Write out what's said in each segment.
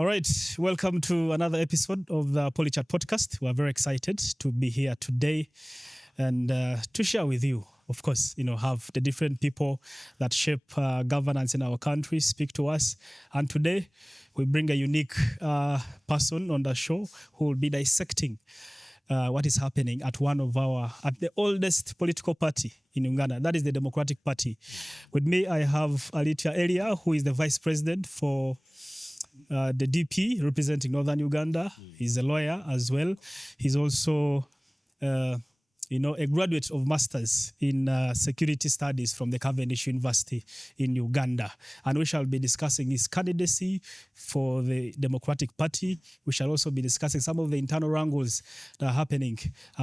All right, welcome to another episode of the PoliChat Podcast. We're very excited to be here today and to share with you, of course, have the different people that shape governance in our country speak to us. And today we bring a unique person on the show who will be dissecting what is happening at at the oldest political party in Uganda. That is the Democratic Party. With me, I have Alitia Elia, who is the vice president for the DP representing Northern Uganda. He's a lawyer as well. He's also, a graduate of Masters in Security Studies from the Cavendish University in Uganda. And we shall be discussing his candidacy for the Democratic Party. We shall also be discussing some of the internal wrangles that are happening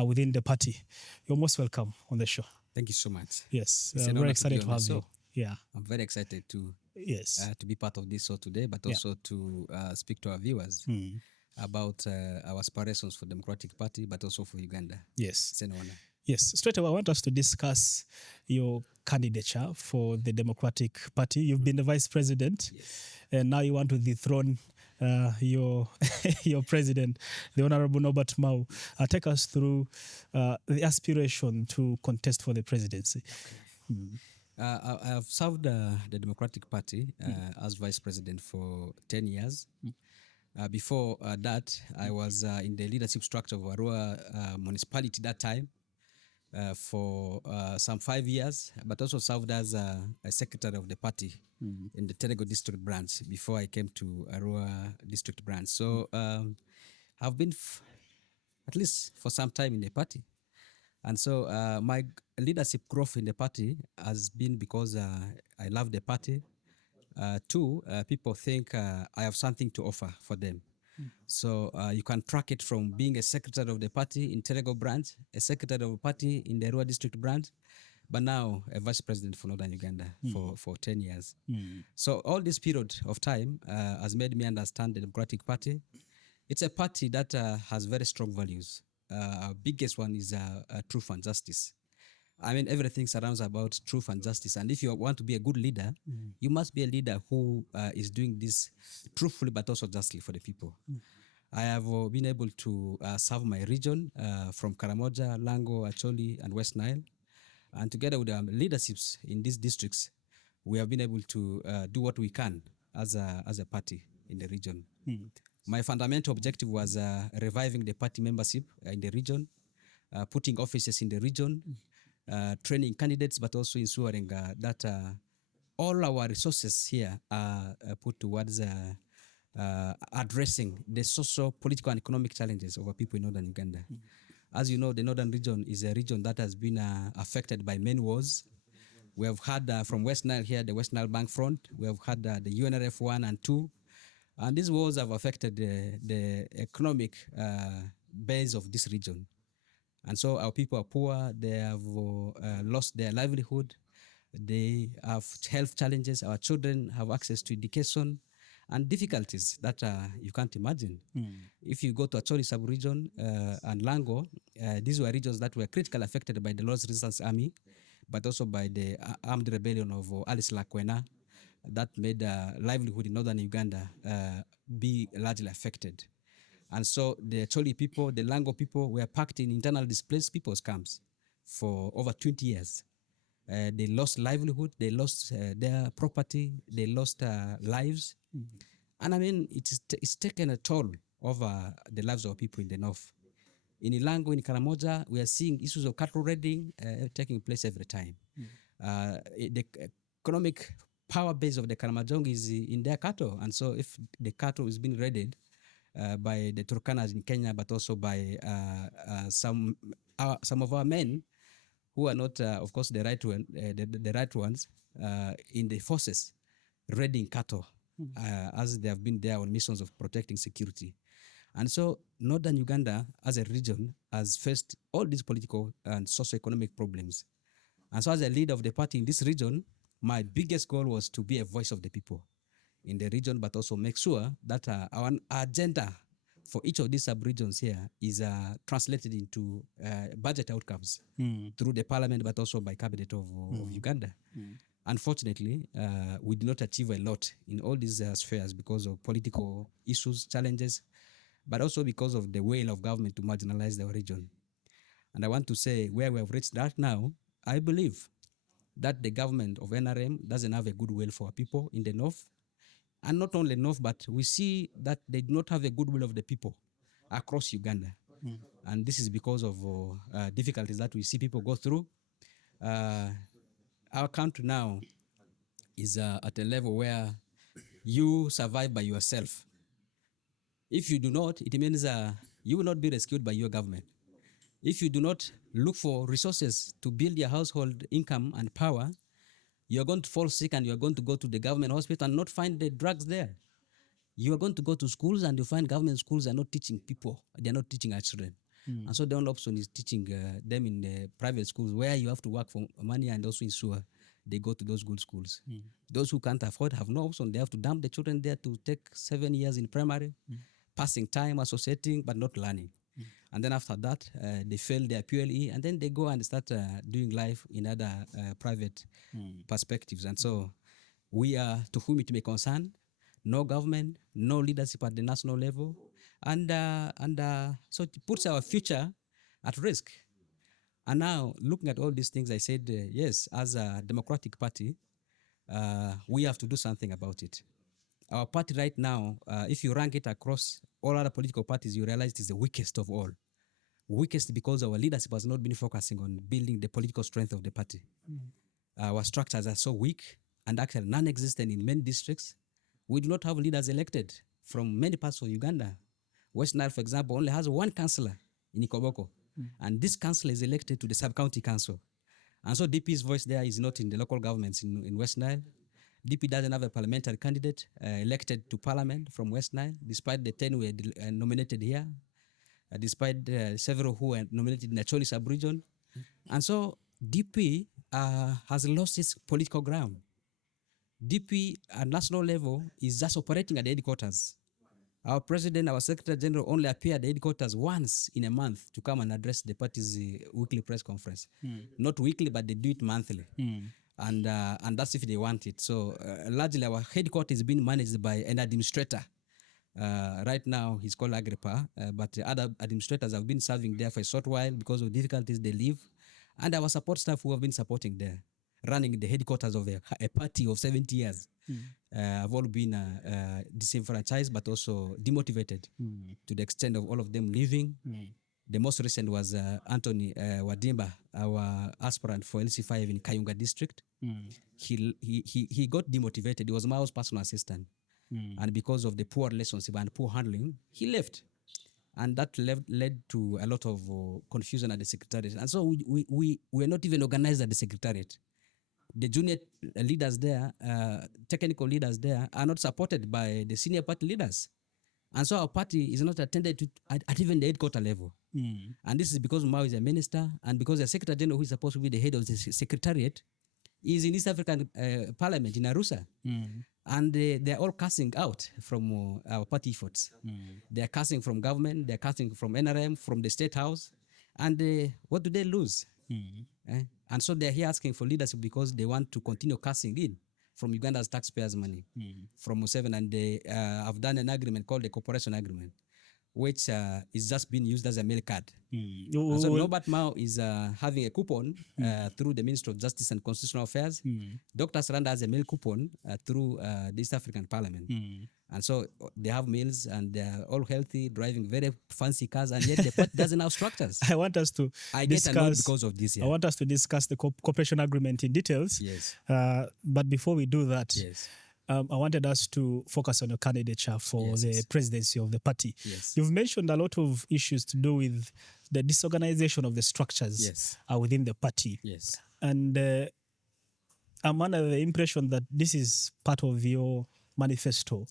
within the party. You're most welcome on the show. Thank you so much. Yes, very excited to have you. Yeah, I'm very excited to be part of this show today, but also to speak to our viewers about our aspirations for Democratic Party, but also for Uganda. Yes. It's an honor. Yes. Straight away, I want us to discuss your candidature for the Democratic Party. You've been the vice president, and now you want to dethrone your president, the Honorable Nobert Mao. Take us through the aspiration to contest for the presidency. Okay. I have served the Democratic Party as vice president for 10 years. Before that, I was in the leadership structure of Arua municipality that time for some 5 years, but also served as a secretary of the party in the Terego district branch before I came to Arua district branch. So I've been at least for some time in the party. And so my leadership growth in the party has been because I love the party. Two, people think I have something to offer for them. So you can track it from being a secretary of the party in Terego branch, a secretary of the party in the Arua district branch, but now a vice president for Northern Uganda for 10 years. So all this period of time has made me understand the Democratic Party. It's a party that has very strong values. Our biggest one is truth and justice. I mean, everything surrounds about truth and justice. And if you want to be a good leader, you must be a leader who is doing this truthfully, but also justly for the people. I have been able to serve my region from Karamoja, Lango, Acholi, and West Nile. And together with our leaderships in these districts, we have been able to do what we can as a party in the region. My fundamental objective was reviving the party membership in the region, putting offices in the region, training candidates, but also ensuring that all our resources here are put towards addressing the social, political, and economic challenges of our people in Northern Uganda. As you know, the Northern region is a region that has been affected by many wars. We have had from West Nile here, the West Nile Bank Front. We have had the UNRF 1 and 2. And these wars have affected the economic base of this region. And so our people are poor, they have lost their livelihood, they have health challenges, our children have access to education, and difficulties that you can't imagine. If you go to Acholi sub-region and Lango, these were regions that were critically affected by the Lord's Resistance Army, but also by the armed rebellion of Alice Lakwena, that made livelihood in Northern Uganda be largely affected. And so the Choli people, the Lango people were packed in internal displaced people's camps for over 20 years. They lost livelihood, they lost their property, they lost lives. And I mean, it's taken a toll over the lives of people in the north. In Ilango, in Karamoja, we are seeing issues of cattle raiding taking place every time. The economic power base of the Karamojong is in their cattle. And so if the cattle is being raided by the Turkanas in Kenya, but also by some of our men who are not, of course, the right ones in the forces raiding cattle as they have been there on missions of protecting security. And so Northern Uganda as a region has faced all these political and socio-economic problems. And so as a leader of the party in this region, my biggest goal was to be a voice of the people in the region, but also make sure that our agenda for each of these sub-regions here is translated into budget outcomes through the parliament, but also by cabinet of Uganda. unfortunately, we did not achieve a lot in all these spheres because of political issues, challenges, but also because of the will of government to marginalize the region. And I want to say where we have reached right now, I believe that the government of NRM doesn't have a good will for people in the north. And not only north, but we see that they do not have a good will of the people across Uganda. And this is because of difficulties that we see people go through. Our country now is at a level where you survive by yourself. If you do not, it means you will not be rescued by your government. If you do not look for resources to build your household income and power, you're going to fall sick and you're going to go to the government hospital and not find the drugs there. You are going to go to schools and you find government schools are not teaching people. They're not teaching our children. And so the only option is teaching them in the private schools where you have to work for money and also ensure they go to those good schools. Those who can't afford have no option. They have to dump the children there to take 7 years in primary, passing time, associating, but not learning. And then after that, they fail their PLE, and then they go and start doing life in other private perspectives. And so we are, to whom it may concern, no government, no leadership at the national level, and so it puts our future at risk. And now, looking at all these things, I said, yes, as a democratic party, we have to do something about it. Our party right now, if you rank it across all other political parties, you realize it is the weakest of all. Weakest because our leadership has not been focusing on building the political strength of the party. Our structures are so weak and actually non-existent in many districts. We do not have leaders elected from many parts of Uganda. West Nile, for example, only has one councillor in Ikoboko. And this councillor is elected to the sub-county council. And so DP's voice there is not in the local governments in West Nile. DP doesn't have a parliamentary candidate elected to parliament from West Nile, despite the 10 were nominated here, despite several who were nominated in the Acholi sub-region. And so DP has lost its political ground. DP at national level is just operating at the headquarters. Our president, our secretary general only appear at the headquarters once in a month to come and address the party's weekly press conference. Not weekly, but they do it monthly. And that's if they want it. So largely our headquarters is being managed by an administrator. Right now he's called Agrippa, but other administrators have been serving there for a short while because of difficulties they leave. And our support staff who have been supporting there, running the headquarters of a party of 70 years, have all been disenfranchised but also demotivated to the extent of all of them leaving. The most recent was Anthony Wadimba, our aspirant for LC5 in Kayunga district. He got demotivated. He was Mao's personal assistant. And because of the poor relationship and poor handling, he left. And that led to a lot of confusion at the secretariat. And so we were not even organized at the secretariat. The junior leaders there, technical leaders there, are not supported by the senior party leaders. And so our party is not attended to at even the headquarter level. And this is because Mao is a minister and because the Secretary General, who is supposed to be the head of the Secretariat, is in East African Parliament in Arusha. And they're all casting out from our party efforts. They're casting from government, they're casting from NRM, from the State House. And what do they lose? And so they're here asking for leadership because they want to continue casting in from Uganda's taxpayers' money, from Ep.7, and they have done an agreement called the Cooperation Agreement, which is just being used as a mail card. And so Nobert Mao is having a coupon through the Ministry of Justice and Constitutional Affairs. Dr. Siranda has a mail coupon through the East African Parliament. And so they have meals and they're all healthy, driving very fancy cars, and yet the party doesn't have structures. I want us to get annoyed because of this. I want us to discuss the cooperation agreement in details. Yes. But before we do that, yes. I wanted us to focus on your candidature for the presidency of the party. Yes. You've mentioned a lot of issues to do with the disorganization of the structures within the party. Yes. And I'm under the impression that this is part of your manifesto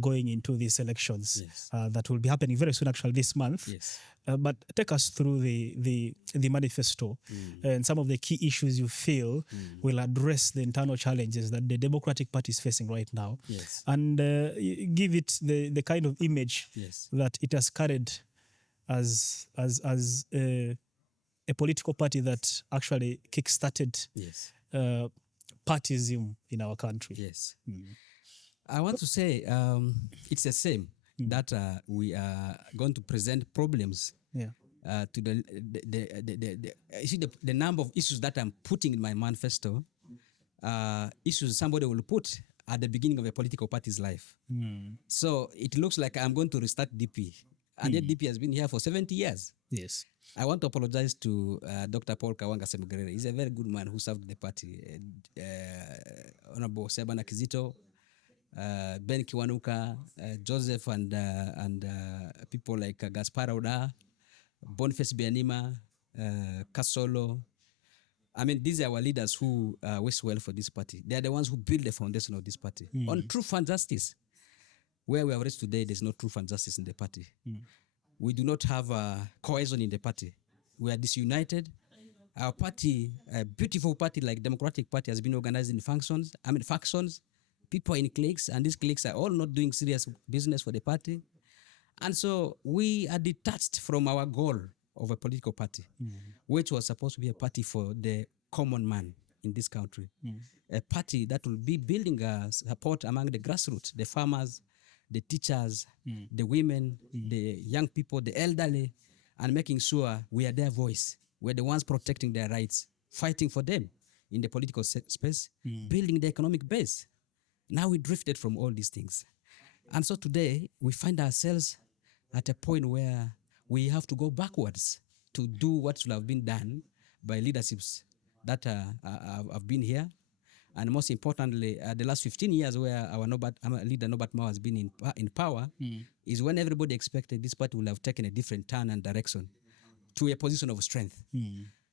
going into these elections that will be happening very soon, actually this month. But take us through the manifesto and some of the key issues you feel will address the internal challenges that the Democratic Party is facing right now, and give it the kind of image that it has carried as a political party that actually kickstarted partyism in our country? Yes. I want to say it's the same that we are going to present problems to you see the number of issues that I'm putting in my manifesto, issues somebody will put at the beginning of a political party's life. So it looks like I'm going to restart DP. And yet DP has been here for 70 years. Yes. I want to apologize to Dr. Paul Kawanga Semgrere. He's a very good man who served the party. Honorable Sebana Kizito, Ben Kiwanuka, Joseph and people like Gaspar Oda, Boniface Bianima, Kasolo. I mean, these are our leaders who wish well for this party. They are the ones who build the foundation of this party. On truth and justice, where we have reached today, there's no truth and justice in the party. We do not have cohesion in the party. We are disunited. Our party, a beautiful party like Democratic Party, has been organized in factions. People are in cliques, and these cliques are all not doing serious business for the party. And so we are detached from our goal of a political party, which was supposed to be a party for the common man in this country. A party that will be building support among the grassroots, the farmers, the teachers, the women, the young people, the elderly, and making sure we are their voice. We're the ones protecting their rights, fighting for them in the political space, building the economic base. Now we drifted from all these things. And so today we find ourselves at a point where we have to go backwards to do what should have been done by leaderships that have been here. And most importantly, the last 15 years where our leader Nobert Mao has been in power is when everybody expected this party will have taken a different turn and direction to a position of strength.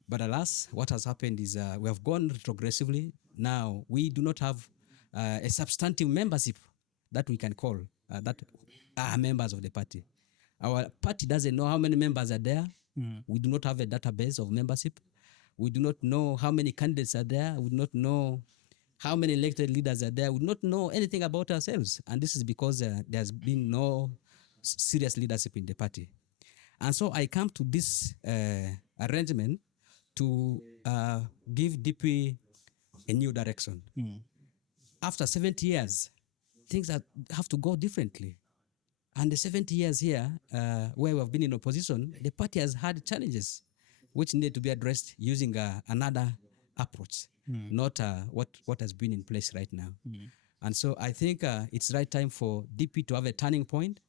But alas, what has happened is we have gone retrogressively. Now we do not have a substantive membership that we can call that are members of the party. Our party doesn't know how many members are there. We do not have a database of membership. We do not know how many candidates are there. We do not know how many elected leaders are there. We do not know anything about ourselves. And this is because there's been no serious leadership in the party. And so I come to this arrangement to give DP a new direction. After 70 years, things have to go differently. And the 70 years here, where we have been in opposition, the party has had challenges which need to be addressed using another approach, not what has been in place right now. And so I think it's right time for DP to have a turning point,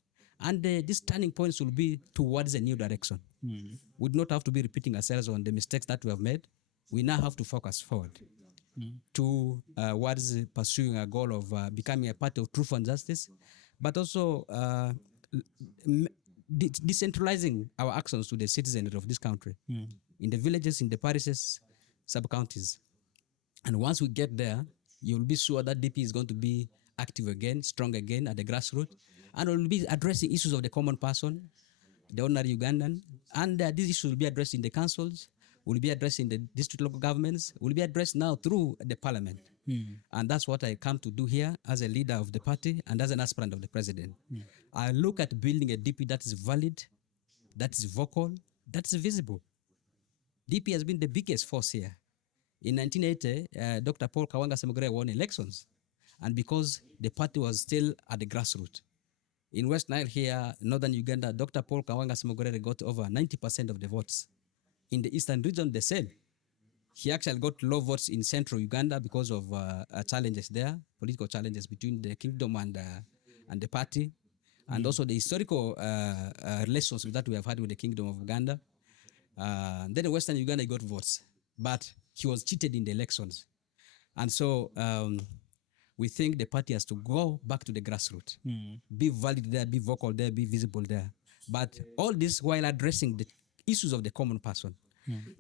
and this turning point will be towards a new direction. We do not have to be repeating ourselves on the mistakes that we have made. We now have to focus forward towards pursuing a goal of becoming a party of truth and justice, but also decentralizing our actions to the citizenry of this country, in the villages, in the parishes, sub-counties. And once we get there, you'll be sure that DP is going to be active again, strong again at the grassroots, and will be addressing issues of the common person, the ordinary Ugandan, and these issues will be addressed in the councils, will be addressed in the district local governments, will be addressed now through the parliament. And that's what I come to do here as a leader of the party and as an aspirant of the president. I look at building a DP that is valid, that is vocal, that is visible. DP has been the biggest force here. In 1980, Dr. Paul Kawanga Semgrere won elections, and because the party was still at the grassroots. In West Nile here, northern Uganda, Dr. Paul Kawanga Semgrere got over 90% of the votes. In the eastern region, the same. He actually got low votes in central Uganda because of challenges there, political challenges between the kingdom and the party, and also the historical relations that we have had with the kingdom of Uganda. Then in Western Uganda, he got votes, but he was cheated in the elections. And so we think the party has to go back to the grassroots, be valid there, be vocal there, be visible there. But all this while addressing the issues of the common person.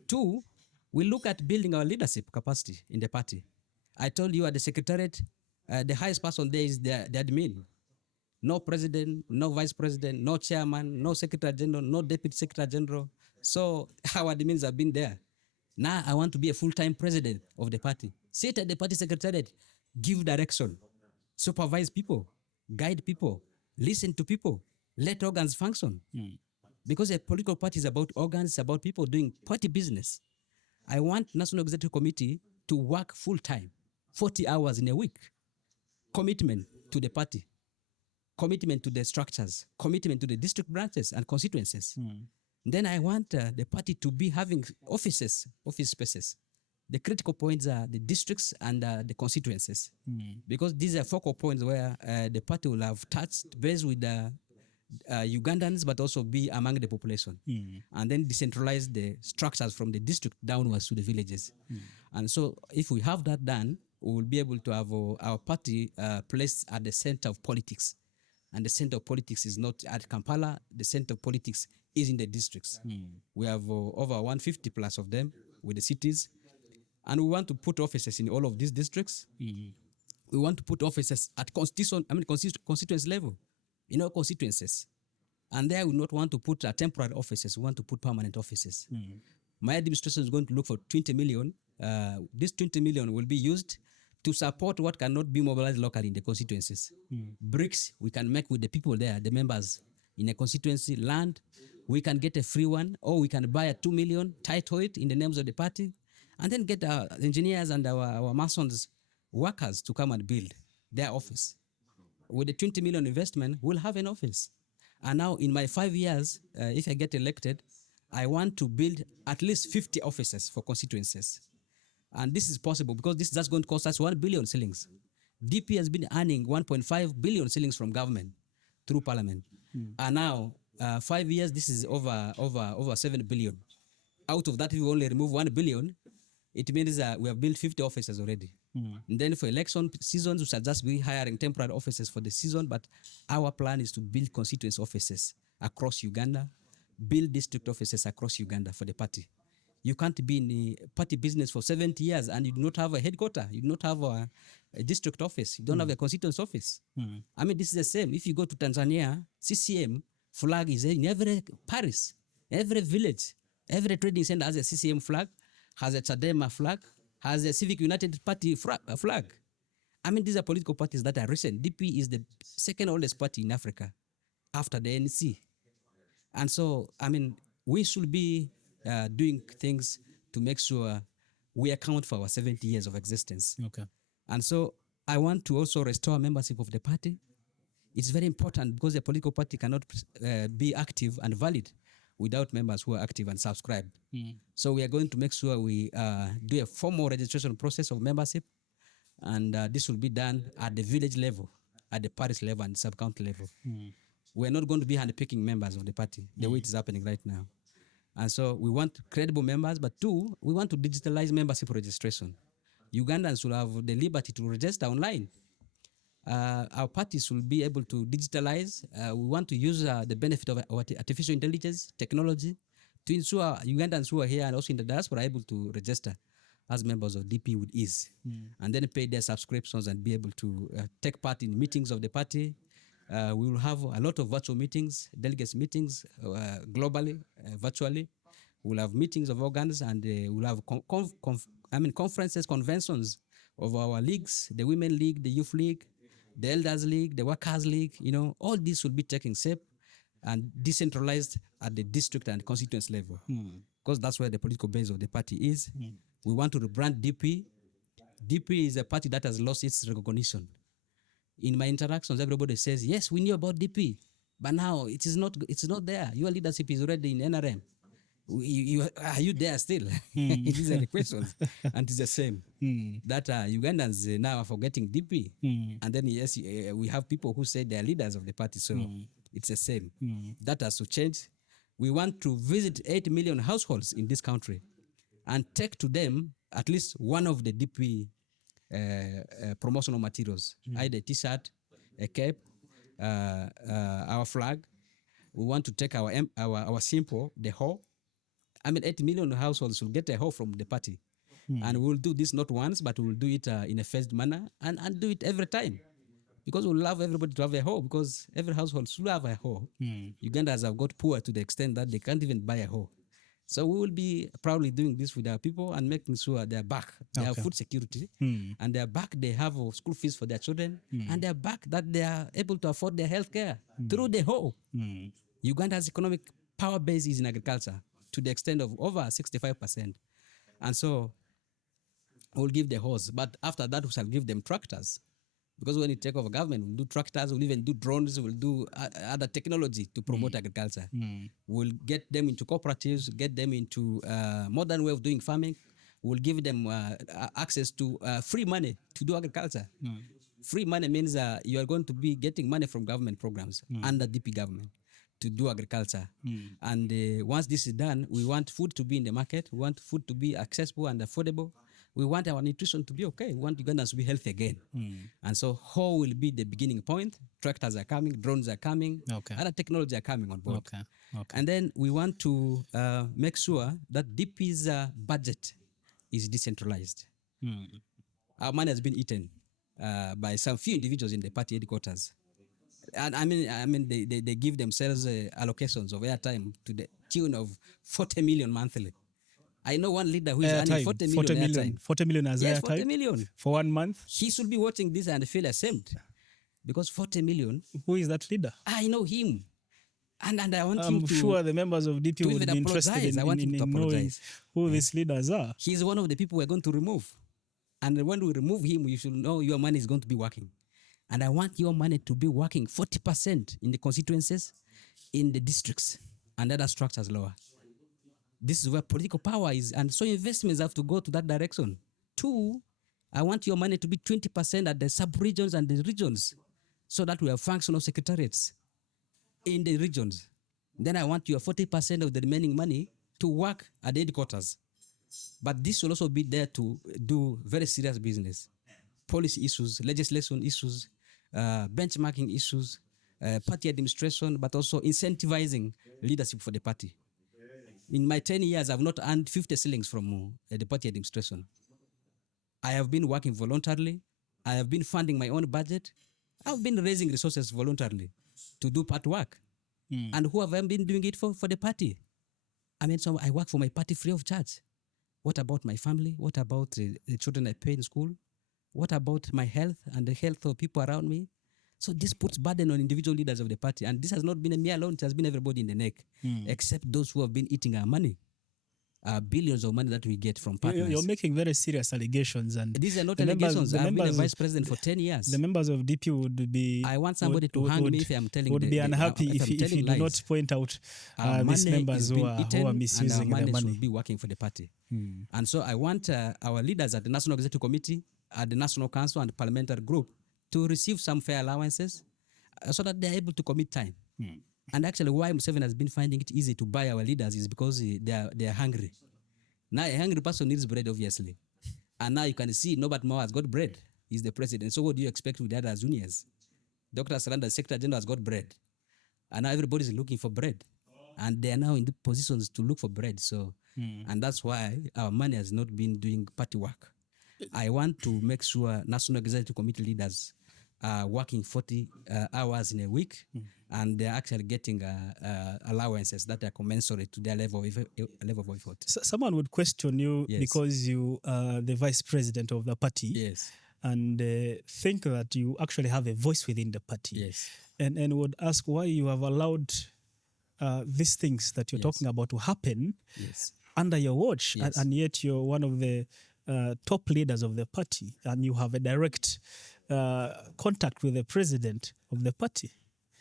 Two, we look at building our leadership capacity in the party. I told you at the secretariat, the highest person there is the admin. No president, no vice president, no chairman, no secretary general, no deputy secretary general. So our admins have been there. Now I want to be a full-time president of the party. Sit at the party secretariat, give direction, supervise people, guide people, listen to people, let organs function. Because a political party is about organs, about people doing party business. I want National Executive Committee to work full-time. 40 hours in a week. Commitment to the party, commitment to the structures, commitment to the district branches and constituencies. Then I want the party to be having office spaces. The critical points are the districts and the constituencies, because these are focal points where the party will have touched base with the Ugandans, but also be among the population, and then decentralize the structures from the district downwards to the villages. And so if we have that done, we will be able to have our party placed at the center of politics. And the center of politics is not at Kampala. The center of politics is in the districts. We have over 150 plus of them with the cities. And we want to put offices in all of these districts. We want to put offices at constituency level, in all constituencies. And there we not want to put temporary offices. We want to put permanent offices. My administration is going to look for 20 million. This 20 million will be used to support what cannot be mobilized locally in the constituencies. Bricks we can make with the people there, the members in a constituency. Land, we can get a free one, or we can buy a 2 million, title it in the names of the party, and then get our engineers and our masons, workers to come and build their office. With the 20 million investment, we'll have an office. And now in my 5 years, if I get elected, I want to build at least 50 offices for constituencies. And this is possible because this is just going to cost us 1 billion shillings. DP has been earning 1.5 billion shillings from government through parliament. And now, 5 years, this is over 7 billion. Out of that, if we only remove 1 billion, it means we have built 50 offices already. And then for election seasons, we shall just be hiring temporary offices for the season, but our plan is to build constituency offices across Uganda, build district offices across Uganda for the party. You can't be in the party business for 70 years and you do not have a headquarter, you do not have a district office, you don't have a constituency office. I mean, this is the same. If you go to Tanzania, CCM flag is in every parish, every village, every trading center has a CCM flag, has a Chadema flag, has a Civic United Party flag. I mean, these are political parties that are recent. DP is the second oldest party in Africa after the NC. And so, I mean, we should be doing things to make sure we account for our 70 years of existence. Okay. And so I want to also restore membership of the party. It's very important because a political party cannot be active and valid without members who are active and subscribed. So we are going to make sure we do a formal registration process of membership, and this will be done at the village level, at the parish level and sub-county level. We're not going to be handpicking members of the party the way it is happening right now. And so we want credible members, but two, we want to digitalize membership registration. Ugandans will have the liberty to register online. Our parties will be able to digitalize. We want to use the benefit of artificial intelligence technology to ensure Ugandans who are here and also in the diaspora are able to register as members of DP with ease, and then pay their subscriptions and be able to take part in meetings of the party. We will have a lot of virtual meetings, delegates meetings globally, virtually. We'll have meetings of organs, and we'll have conferences, conventions of our leagues, the Women League, the Youth League, the Elders League, the Workers League. You know, all this will be taking shape and decentralized at the district and constituency level, because that's where the political base of the party is. We want to rebrand DP. DP is a party that has lost its recognition. In my interactions, everybody says, yes, we knew about DP, but now it's not there. Your leadership is already in NRM. Are you there still? These are the questions. And it's the same. That Ugandans now are forgetting DP. And then, yes, we have people who say they are leaders of the party. So it's the same. That has to change. We want to visit 8 million households in this country and take to them at least one of the DP promotional materials, either a t-shirt, a cap, our flag. We want to take our symbol, the hoe. I mean, 8 million households will get a hoe from the party. And we'll do this not once, but we'll do it in a phased manner and do it every time. Because we love everybody to have a hoe, because every household should have a hoe. Ugandans have got poor to the extent that they can't even buy a hoe. So we will be proudly doing this with our people and making sure they're back. They have food security, and they're back. They have school fees for their children, and they're back that they are able to afford their health care through the whole. Uganda's economic power base is in agriculture to the extent of over 65%. And so We'll give the horse, but after that we shall give them tractors. Because when you take over government, we'll do tractors, we'll even do drones, we'll do other technology to promote agriculture. We'll get them into cooperatives, get them into modern way of doing farming. We'll give them access to free money to do agriculture. Free money means you are going to be getting money from government programs under DP government to do agriculture. And once this is done, we want food to be in the market. We want food to be accessible and affordable. We want our nutrition to be okay. We want Ugandans to be healthy again. And so how will be the beginning point? Tractors are coming, drones are coming, other technology are coming on board. And then we want to make sure that DP's budget is decentralized. Our money has been eaten by some few individuals in the party headquarters. And I mean, they give themselves allocations of airtime to the tune of 40 million monthly. I know one leader who is earning 40 million airtime. 40 million as yes, airtime? 40 million. For 1 month? He should be watching this and feel ashamed. Because 40 million... Who is that leader? I know him. And I want I'm him to... I'm sure the members of DP would be interested in knowing who these leaders are. He's one of the people we're going to remove. And when we remove him, you should know your money is going to be working. And I want your money to be working 40% in the constituencies, in the districts, and other structures lower. This is where political power is. And so investments have to go to that direction. 2, I want your money to be 20% at the sub-regions and the regions so that we have functional secretariats in the regions. Then I want your 40% of the remaining money to work at the headquarters. But this will also be there to do very serious business. Policy issues, legislation issues, benchmarking issues, party administration, but also incentivizing leadership for the party. In my 10 years, I've not earned 50 shillings from the party administration. I have been working voluntarily. I have been funding my own budget. I've been raising resources voluntarily to do party work. And who have I been doing it for? For the party. I mean, so I work for my party free of charge. What about my family? What about the children I pay in school? What about my health and the health of people around me? So this puts burden on individual leaders of the party. And this has not been me alone. It has been everybody in the neck, except those who have been eating our money, billions of money that we get from partners. You're making very serious allegations. And these are not allegations. I've been a vice president for 10 years. The members of DP would be... I want somebody to hang me if I'm telling would be unhappy if you do not point out these members who are misusing and our the money. Should be working for the party. And so I want our leaders at the National Executive Committee, at the National Council and the Parliamentary Group to receive some fair allowances so that they're able to commit time. And actually why Museveni has been finding it easy to buy our leaders is because they are hungry. Now a hungry person needs bread, obviously. And now you can see Nobert Mao has got bread. He's the president. So what do you expect with the other juniors? Dr. Siranda, Secretary General, has got bread. And now everybody's looking for bread. And they are now in the positions to look for bread. So, and that's why our money has not been doing party work. I want to make sure National Executive Committee leaders are working 40 hours in a week, and they're actually getting allowances that are commensurate to their level of effort. So someone would question you because you are the vice president of the party, and think that you actually have a voice within the party, and would ask why you have allowed these things that you're talking about to happen under your watch, and yet you're one of the top leaders of the party, and you have a direct contact with the president of the party.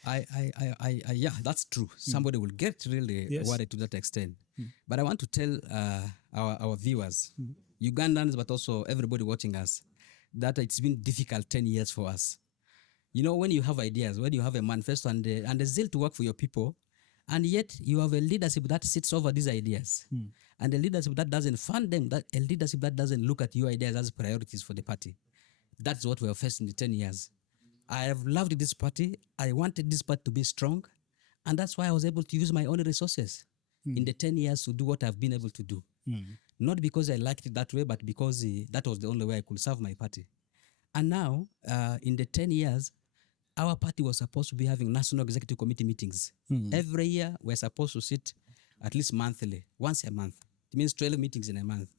Yeah, that's true. Somebody will get really worried to that extent. But I want to tell our viewers, Ugandans, but also everybody watching us, that it's been difficult 10 years for us. You know, when you have ideas, when you have a manifesto and the zeal to work for your people, and yet you have a leadership that sits over these ideas, and a leadership that doesn't fund them, a leadership that doesn't look at your ideas as priorities for the party. That's what we have faced in the 10 years. I have loved this party. I wanted this party to be strong. And that's why I was able to use my own resources in the 10 years to do what I've been able to do. Not because I liked it that way, but because that was the only way I could serve my party. And now, in the 10 years, our party was supposed to be having National Executive Committee meetings. Every year, we're supposed to sit at least monthly, once a month. It means 12 meetings in a month.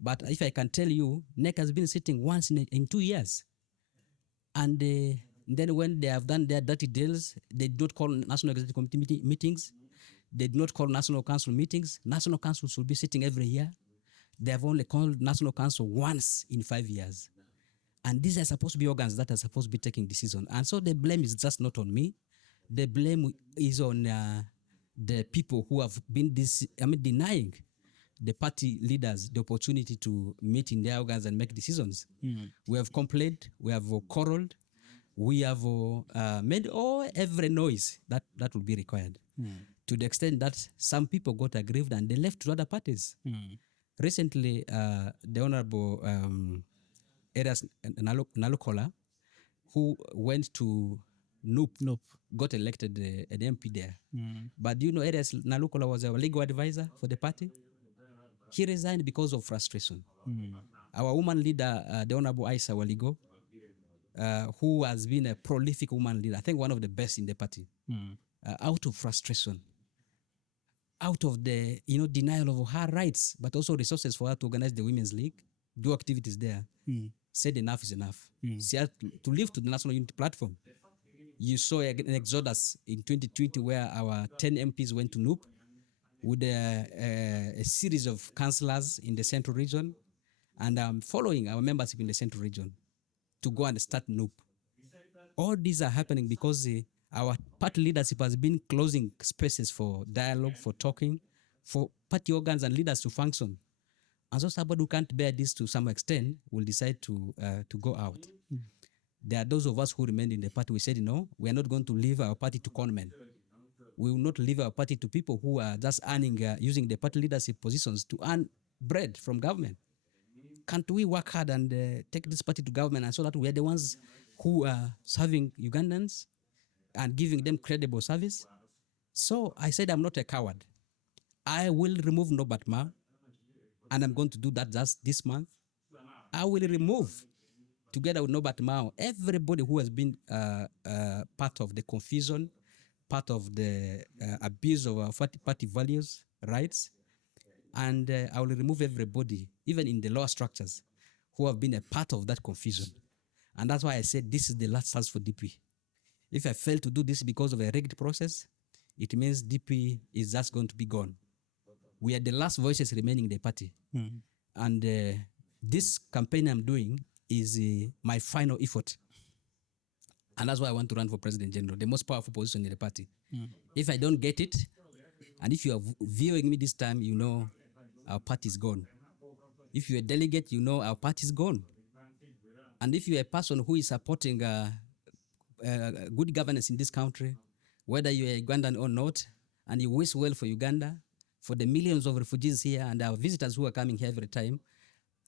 But if I can tell you, NEC has been sitting once in 2 years. And then when they have done their dirty deals, they do not call National Executive Committee meetings. They do not call National Council meetings. National Councils will be sitting every year. They have only called National Council once in 5 years. And these are supposed to be organs that are supposed to be taking decisions. And so the blame is just not on me. The blame is on the people who have been denying the party leaders the opportunity to meet in their organs and make decisions. We have complained, we have quarreled, we have made every noise that would be required, to the extent that some people got aggrieved and they left to other parties. Recently, the Honorable Elias Nalukola, who went to NUP, got elected an MP there. But do you know Elias Nalukola was our legal advisor for the party? He resigned because of frustration. Our woman leader, the Honorable Aisha Waligo, who has been a prolific woman leader, I think one of the best in the party, out of frustration, out of the denial of her rights, but also resources for her to organize the Women's League, do activities there, said enough is enough. She had to leave to the National Unity Platform. You saw an exodus in 2020 where our 10 MPs went to NUP with a series of councillors in the Central Region, and following our membership in the Central Region to go and start NUP. All these are happening because our party leadership has been closing spaces for dialogue, for talking, for party organs and leaders to function. And so somebody who can't bear this to some extent will decide to go out. There are those of us who remained in the party. We said, no, we are not going to leave our party to conmen. We will not leave our party to people who are just earning, using the party leadership positions to earn bread from government. Can't we work hard and take this party to government, and so that we are the ones who are serving Ugandans and giving them credible service? So I said, I'm not a coward. I will remove Nobert Mao, and I'm going to do that just this month. I will remove, together with Nobert Mao, everybody who has been part of the confusion, part of the abuse of our party values, rights, and I will remove everybody, even in the lower structures, who have been a part of that confusion. And that's why I said this is the last chance for DP. If I fail to do this because of a rigged process, it means DP is just going to be gone. We are the last voices remaining in the party. And this campaign I'm doing is my final effort. And that's why I want to run for President General, the most powerful position in the party. If I don't get it, and if you are viewing me this time, you know our party is gone. If you're a delegate, you know our party is gone. And if you're a person who is supporting good governance in this country, whether you're Ugandan or not, and you wish well for Uganda, for the millions of refugees here and our visitors who are coming here every time,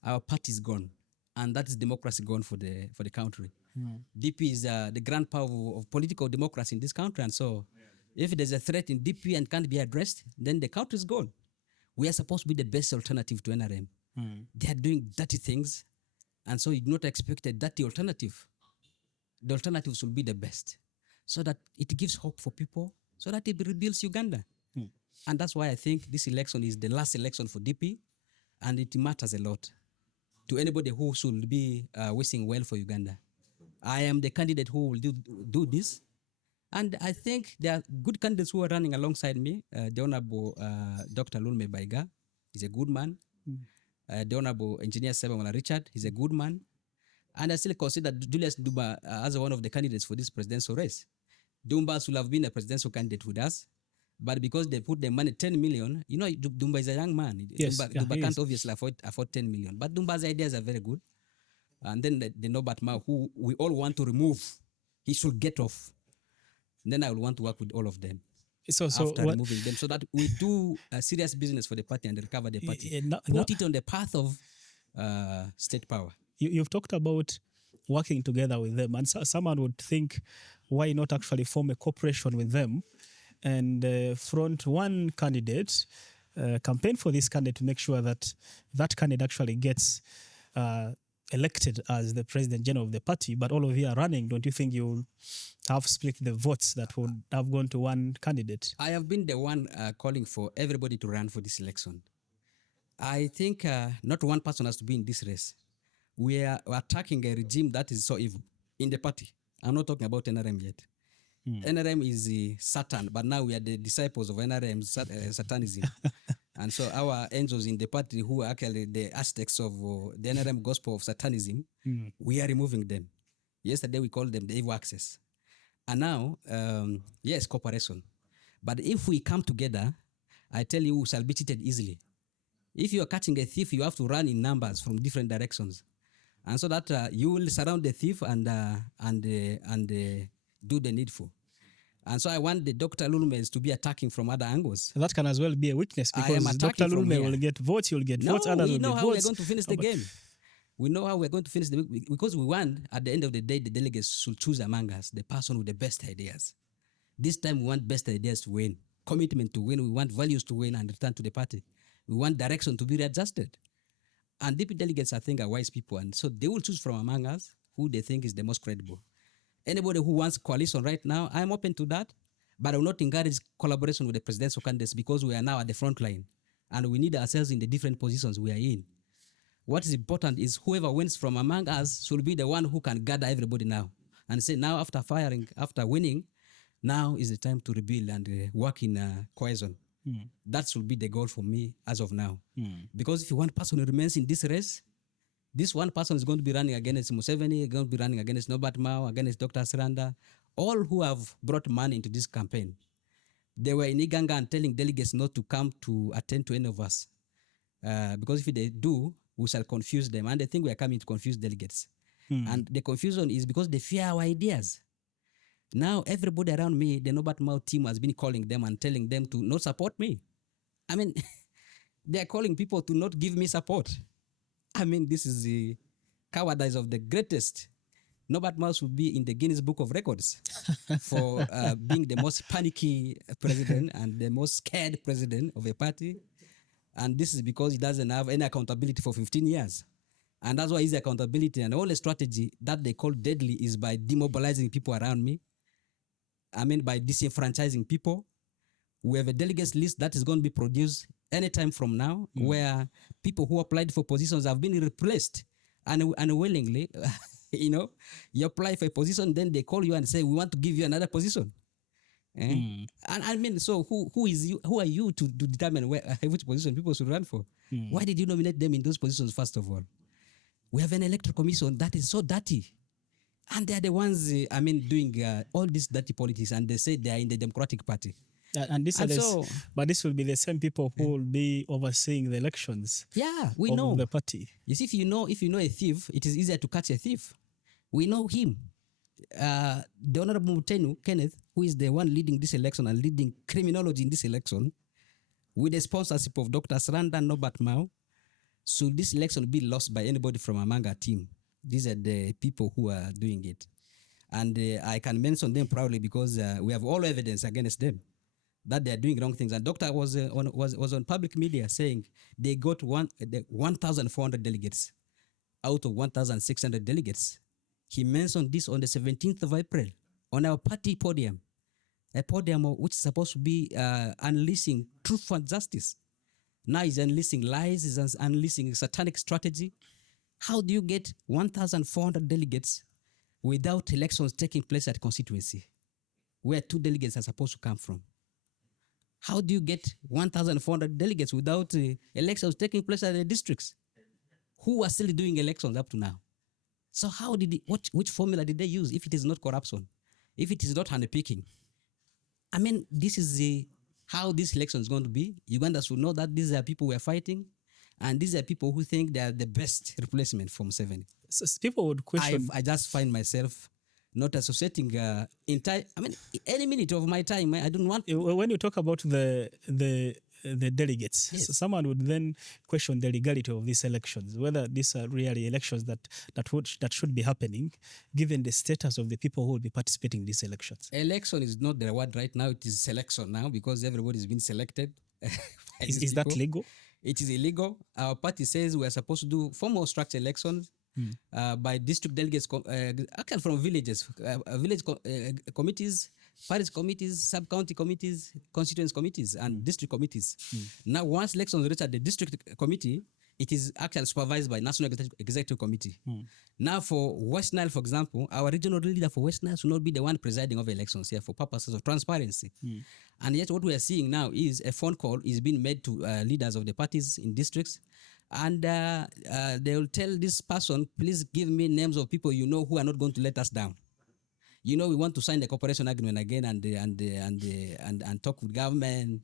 our party is gone. And that is democracy gone for the country. DP is the grand power of political democracy in this country. And so if there's a threat in DP and can't be addressed, then the country is gone. We are supposed to be the best alternative to NRM. They are doing dirty things, and so you do not expect a dirty alternative. The alternative should be the best, so that it gives hope for people, so that it rebuilds Uganda. And that's why I think this election is the last election for DP, and it matters a lot to anybody who should be wishing well for Uganda. I am the candidate who will do this. And I think there are good candidates who are running alongside me. The Honorable Dr. Lulme Baiga is a good man. The Honorable Engineer Sebamala Richard is a good man. And I still consider Julius Dumba as one of the candidates for this presidential race. Dumba should have been a presidential candidate with us, but because they put the money, 10 million, you know, Dumba is a young man. Yes, Dumba can't obviously afford 10 million, but Dumba's ideas are very good. And then the Nobert Mao, who we all want to remove, he should get off. And then I will want to work with all of them after removing them, so that we do serious business for the party and recover the party. Put it on the path of state power. You've talked about working together with them, and someone would think, why not actually form a cooperation with them and front one candidate, campaign for this candidate to make sure that that candidate actually gets elected as the president general of the party, but all of you are running. Don't you think you'll have split the votes that would have gone to one candidate? I have been the one calling for everybody to run for this election. I think not one person has to be in this race. We are attacking a regime that is so evil in the party. I'm not talking about NRM yet. NRM is Satan, but now we are the disciples of NRM Satanism. And so our angels in the party who are actually the Aztecs of the NRM gospel of Satanism, we are removing them. Yesterday we called them the evil access. And now, yes, cooperation. But if we come together, I tell you, we shall be cheated easily. If you are catching a thief, you have to run in numbers from different directions. And so that you will surround the thief and do the needful. And so I want the Dr. Lulumes to be attacking from other angles. That can as well be a weakness because Dr. Lulume will get votes, you'll get votes, others will get votes. We know how we're going to finish the game. We know how we're going to finish the game because we want, at the end of the day, the delegates should choose among us the person with the best ideas. This time we want best ideas to win, commitment to win, we want values to win and return to the party. We want direction to be readjusted. And DP delegates, I think, are wise people, and so they will choose from among us who they think is the most credible. Anybody who wants coalition right now, I'm open to that, but I will not encourage collaboration with the presidential candidates because we are now at the front line, and we need ourselves in the different positions we are in. What is important is whoever wins from among us should be the one who can gather everybody now and say, now after winning, now is the time to rebuild and work in cohesion. That should be the goal for me as of now. Because if one person remains in this race, this one person is going to be running against Museveni, going to be running against Nobert Mao, against Dr. Siranda, all who have brought money into this campaign. They were in Uganda and telling delegates not to come to attend to any of us. Because if they do, we shall confuse them. And they think we are coming to confuse delegates. And the confusion is because they fear our ideas. Now, everybody around me, the Nobert Mao team has been calling them and telling them to not support me. I mean, they are calling people to not give me support. I mean, this is the cowardice of the greatest. Nobert Mao should be in the Guinness Book of Records for being the most panicky president and the most scared president of a party. And this is because he doesn't have any accountability for 15 years. And that's why his accountability and all the strategy that they call deadly is by demobilizing people around me. I mean, by disenfranchising people. We have a delegates list that is going to be produced anytime from now, where people who applied for positions have been replaced unwillingly. You apply for a position, then they call you and say, we want to give you another position. And I mean, so who are you to determine which position people should run for? Why did you nominate them in those positions, first of all? We have an electoral commission that is so dirty. And they are the ones, doing all this dirty politics, and they say they are in the Democratic Party. But this will be the same people who will be overseeing the elections. Yeah, we know the party. You see, if you know a thief, it is easier to catch a thief. We know him. The Honorable Mutenu, Kenneth, who is the one leading this election and leading criminology in this election, with the sponsorship of Dr. Siranda and Nobert Mao, should this election be lost by anybody from among our team? These are the people who are doing it. And I can mention them proudly because we have all evidence against them that they are doing wrong things. And Doctor was on public media saying they got 1,400 delegates out of 1,600 delegates. He mentioned this on the 17th of April on our party podium, a podium which is supposed to be unleashing truth and justice. Now he's unleashing lies, he's unleashing satanic strategy. How do you get 1,400 delegates without elections taking place at constituency, where 2 delegates are supposed to come from? How do you get 1,400 delegates without elections taking place at the districts, who are still doing elections up to now? So how did which formula did they use if it is not corruption, if it is not handpicking? I mean, this is how this election is going to be. Uganda should know that these are people we are fighting, and these are people who think they are the best replacement for Museveni. So people would question. I just find myself not associating any minute of my time. I don't want. When you talk about the delegates, yes. So someone would then question the legality of these elections, whether these are really elections that should be happening, given the status of the people who will be participating in these elections. Election is not the word right now; it is selection now because everybody is being selected. Is that legal? It is illegal. Our party says we are supposed to do formal structured elections by district delegates, actually from villages, village committees, parish committees, sub-county committees, constituency committees, and district committees. Now, once elections reach at the district committee, it is actually supervised by National Executive Committee. Now, for West Nile, for example, our regional leader for West Nile should not be the one presiding over elections here for purposes of transparency. And yet what we are seeing now is a phone call is being made to leaders of the parties in districts, and they will tell this person, please give me names of people you know who are not going to let us down. We want to sign the cooperation agreement again and talk with government.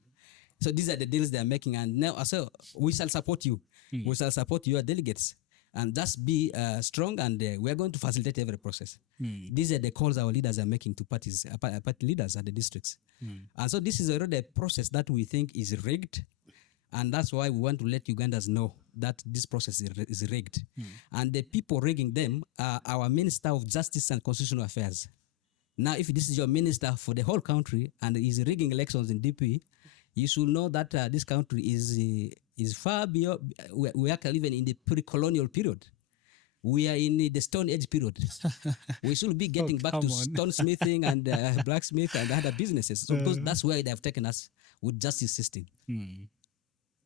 So these are the deals they are making, and now so we shall support you. We shall support your delegates, and just be strong, and we are going to facilitate every process. These are the calls our leaders are making to parties, party leaders at the districts. And so this is already a process that we think is rigged, and that's why we want to let Ugandans know that this process is rigged. And the people rigging them are our Minister of Justice and Constitutional Affairs. Now, if this is your minister for the whole country and is rigging elections in DP, you should know that this country is far beyond. We are living in the pre-colonial period. We are in the Stone Age period. We should be getting back to stonesmithing and blacksmith and other businesses. So because that's where they have taken us with justice system.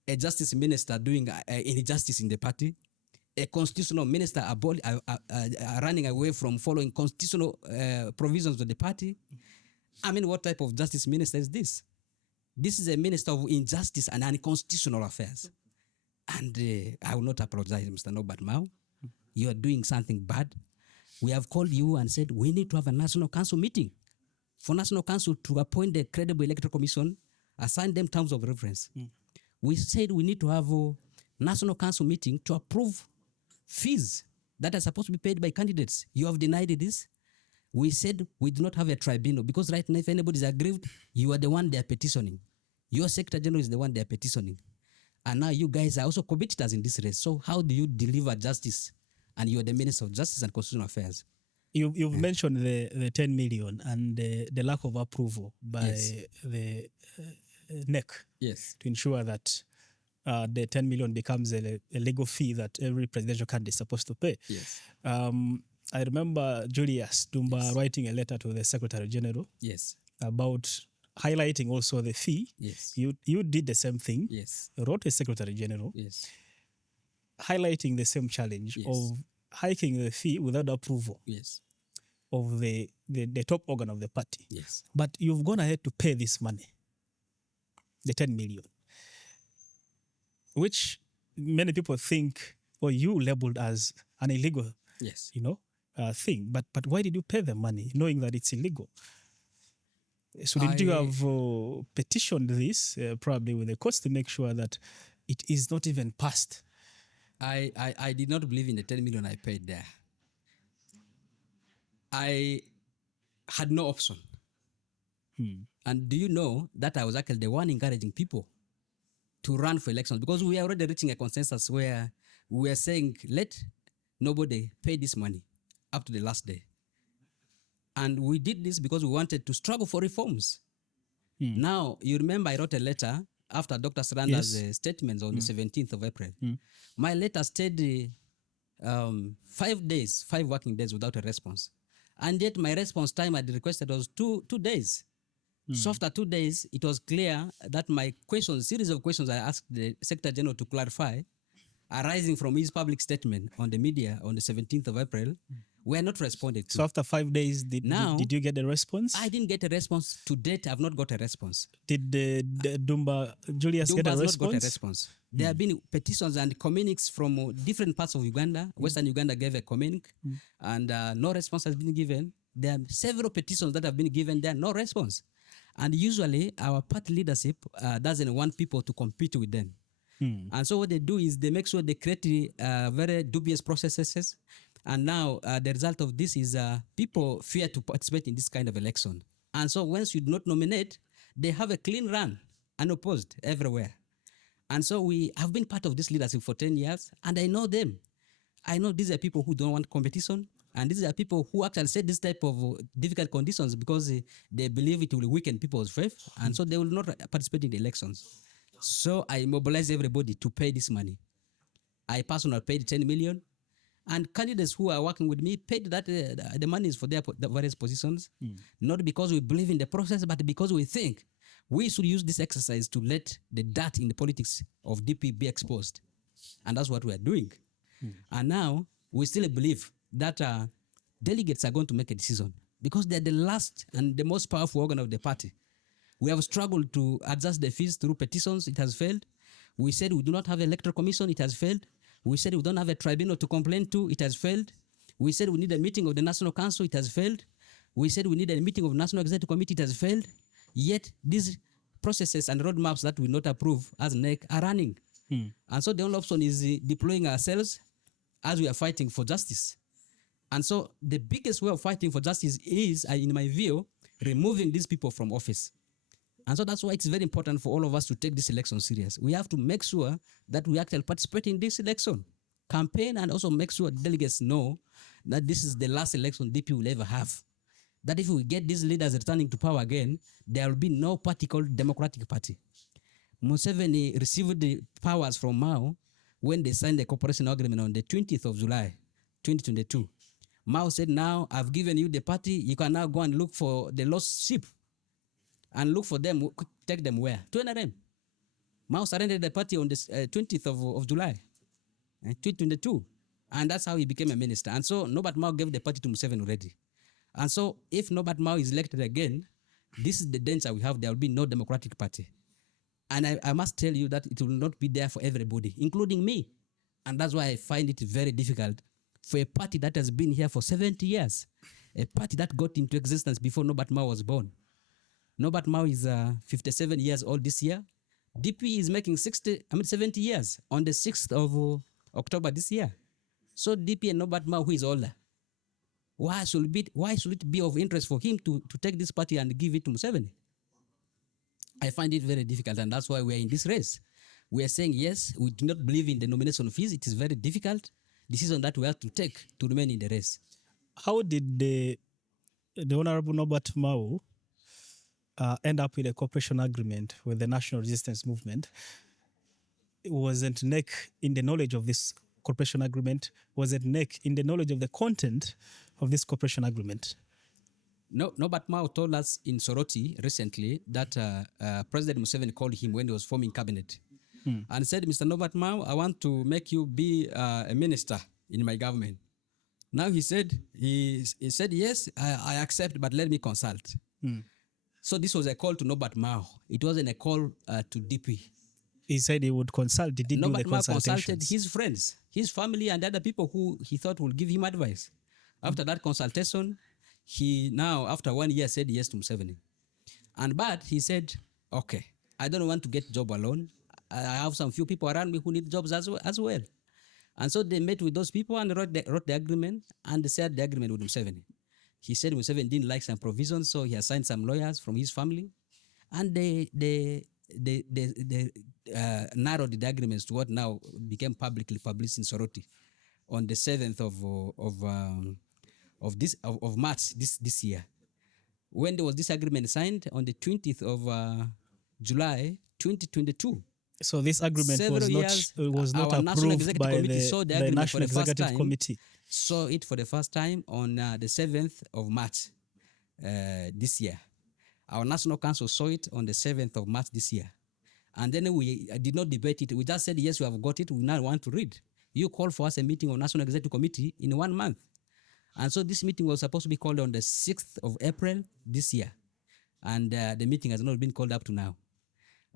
A justice minister doing injustice in the party, a constitutional minister running away from following constitutional provisions of the party. I mean, what type of justice minister is this? This is a minister of injustice and unconstitutional affairs. And I will not apologize, Mr. Nobert Mao. You are doing something bad. We have called you and said we need to have a National Council meeting for National Council to appoint the credible Electoral Commission, assign them terms of reference. We said we need to have a National Council meeting to approve fees that are supposed to be paid by candidates. You have denied this. We said we do not have a tribunal because right now if anybody is aggrieved, you are the one they are petitioning. Your Secretary General is the one they are petitioning. And now you guys are also competitors in this race. So how do you deliver justice? And you are the Minister of Justice and Constitutional Affairs. You've mentioned the 10 million and the lack of approval by the NEC to ensure that the 10 million becomes a legal fee that every presidential candidate is supposed to pay. I remember Julius Dumba writing a letter to the Secretary General about highlighting also the fee. You did the same thing. Wrote a Secretary General highlighting the same challenge of hiking the fee without approval of the top organ of the party. But you've gone ahead to pay this money, the 10 million, which many people think, or you labeled as an illegal thing. But why did you pay the money knowing that it's illegal? Shouldn't you have petitioned this probably with the cost to make sure that it is not even passed? I did not believe in the 10 million I paid there. I had no option. And do you know that I was actually the one encouraging people to run for elections because we are already reaching a consensus where we are saying, let nobody pay this money up to the last day. And we did this because we wanted to struggle for reforms. Now, you remember I wrote a letter after Dr. Siranda's statements on the 17th of April. My letter stayed 5 working days without a response. And yet my response time I requested was two days. So after 2 days, it was clear that my series of questions I asked the Secretary General to clarify, arising from his public statement on the media on the 17th of April, were not responded to. So after 5 days, did you get a response? I didn't get a response. To date, I have not got a response. Did Julius get a response? Has not got a response. There have been petitions and communiques from different parts of Uganda. Western Uganda gave a communique and no response has been given. There are several petitions that have been given there, no response. And usually our party leadership doesn't want people to compete with them. And so what they do is they make sure they create very dubious processes. And now the result of this is people fear to participate in this kind of election. And so once you do not nominate, they have a clean run, unopposed everywhere. And so we have been part of this leadership for 10 years, and I know them. I know these are people who don't want competition, and these are people who actually set this type of difficult conditions because they believe it will weaken people's faith, and so they will not participate in the elections. So I mobilize everybody to pay this money. I personally paid 10 million, and candidates who are working with me paid that the money is for their various positions, not because we believe in the process, but because we think we should use this exercise to let the dirt in the politics of DP be exposed. And that's what we are doing. And now we still believe that delegates are going to make a decision because they're the last and the most powerful organ of the party. We have struggled to adjust the fees through petitions. It has failed. We said we do not have an electoral commission. It has failed. We said we don't have a tribunal to complain to. It has failed. We said we need a meeting of the National Council. It has failed. We said we need a meeting of the National Executive Committee. It has failed. Yet these processes and roadmaps that we not approve as NEC are running. And so the only option is deploying ourselves as we are fighting for justice. And so the biggest way of fighting for justice is, in my view, removing these people from office. And so that's why it's very important for all of us to take this election serious. We have to make sure that we actually participate in this election campaign and also make sure delegates know that this is the last election DP will ever have. That if we get these leaders returning to power again, there will be no party called Democratic Party. Museveni received the powers from Mao when they signed the cooperation agreement on the 20th of July, 2022. Mao said, now I've given you the party, you can now go and look for the lost sheep. And look for them, take them where? To NRM. Mao surrendered the party on the 20th of July, 2022. And that's how he became a minister. And so Nobert Mao gave the party to Museveni already. And so if Nobert Mao is elected again, this is the danger we have. There will be no Democratic Party. And I must tell you that it will not be there for everybody, including me. And that's why I find it very difficult for a party that has been here for 70 years, a party that got into existence before Nobert Mao was born. Nobert Mao is 57 years old this year. DP is making 70 years on the 6th of October this year. So DP and Nobert Mao, who is older? Why should it be of interest for him to take this party and give it to Museveni? I find it very difficult, and that's why we are in this race. We are saying, yes, we do not believe in the nomination fees. It is very difficult decision that we have to take to remain in the race. How did the Honorable Nobert Mao end up with a cooperation agreement with the National Resistance Movement? Wasn't NEC in the knowledge of this cooperation agreement? Wasn't NEC in the knowledge of the content of this cooperation agreement? No, Nobert Mao told us in Soroti recently that President Museveni called him when he was forming cabinet and said, Mr. Nobert Mao, I want to make you be a minister in my government. Now he said, yes, I accept, but let me consult. So this was a call to Nobert Mao. It wasn't a call to DP. He said he would consult. He did Nobert do the Mao consultations. consulted his friends, his family, and other people who he thought would give him advice. After that consultation, he now, after 1 year, said yes to Museveni. But he said, okay, I don't want to get job alone. I have some few people around me who need jobs as well. And so they met with those people and wrote the agreement, and they shared the agreement with Museveni. He said Museveni didn't like some provisions, so he assigned some lawyers from his family, and they narrowed the agreements to what now became publicly published in Soroti on the 7th of March this year. When there was this agreement signed on the 20th of July 2022. So this agreement was not approved by the National Executive Committee. Saw it for the first time on the 7th of March this year. Our National Council saw it on the 7th of March this year. And then we did not debate it. We just said, yes, we have got it. We now want to read. You called for us a meeting of National Executive Committee in 1 month. And so this meeting was supposed to be called on the 6th of April this year. And the meeting has not been called up to now.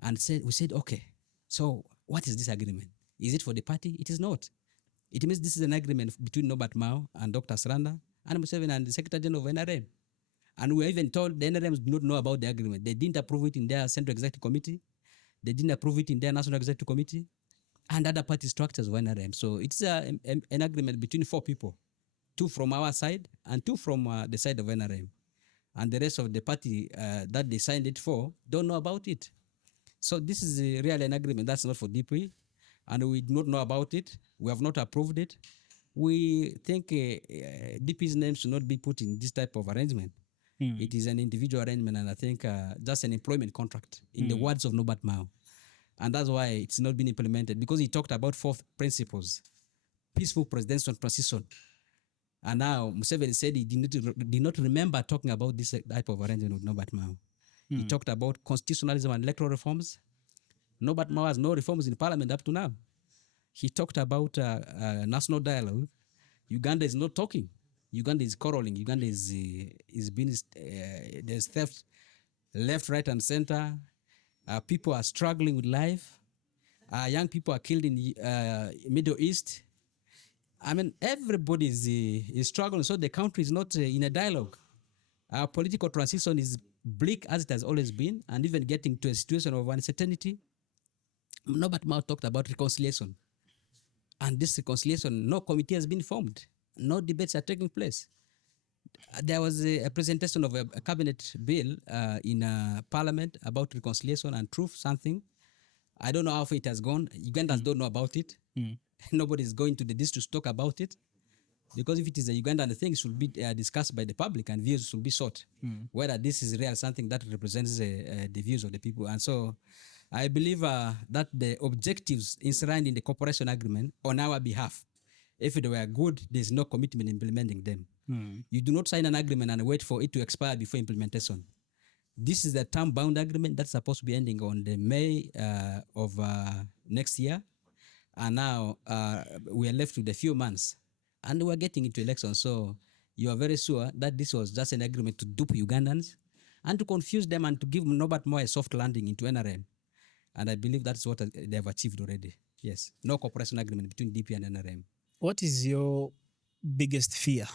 And we said, okay, so what is this agreement? Is it for the party? It is not. It means this is an agreement between Nobert Mao and Dr. Siranda and Museveni and the Secretary General of NRM. And we were even told the NRMs do not know about the agreement. They didn't approve it in their Central Executive Committee. They didn't approve it in their National Executive Committee and other party structures of NRM. So it's an agreement between 4 people, 2 from our side and 2 from the side of NRM. And the rest of the party that they signed it for don't know about it. So this is really an agreement that's not for DP, and we do not know about it. We have not approved it. We think DP's name should not be put in this type of arrangement. It is an individual arrangement, and I think just an employment contract, in the words of Nobert Mao. And that's why it's not been implemented, because he talked about 4 principles: peaceful presidential transition. And now Museveni said he did not remember talking about this type of arrangement with Nobert Mao. He talked about constitutionalism and electoral reforms. Nobert Mao has no reforms in parliament up to now. he talked about national dialogue. Uganda is not talking. Uganda is quarreling. Uganda is being there's theft left, right, and center. People are struggling with life. Young people are killed in Middle East. I mean, everybody is struggling. So the country is not in a dialogue. Our political transition is bleak as it has always been, and even getting to a situation of uncertainty. Nobert Mao talked about reconciliation. And this reconciliation, no committee has been formed. No debates are taking place. There was a presentation of a cabinet bill in parliament about reconciliation and truth, something. I don't know how far it has gone. Ugandans don't know about it. Nobody is going to the district to talk about it. Because if it is a Ugandan thing, it should be discussed by the public and views should be sought. Whether this is real, something that represents the views of the people. And so I believe that the objectives enshrined in the cooperation agreement on our behalf, if they were good, there's no commitment in implementing them. You do not sign an agreement and wait for it to expire before implementation. This is the term-bound agreement that's supposed to be ending on the May of next year. And now we are left with a few months. And we're getting into elections. So you are very sure that this was just an agreement to dupe Ugandans and to confuse them and to give Nobert Mao a soft landing into NRM. And I believe that's what they have achieved already. Yes. No cooperation agreement between DP and NRM. What is your biggest fear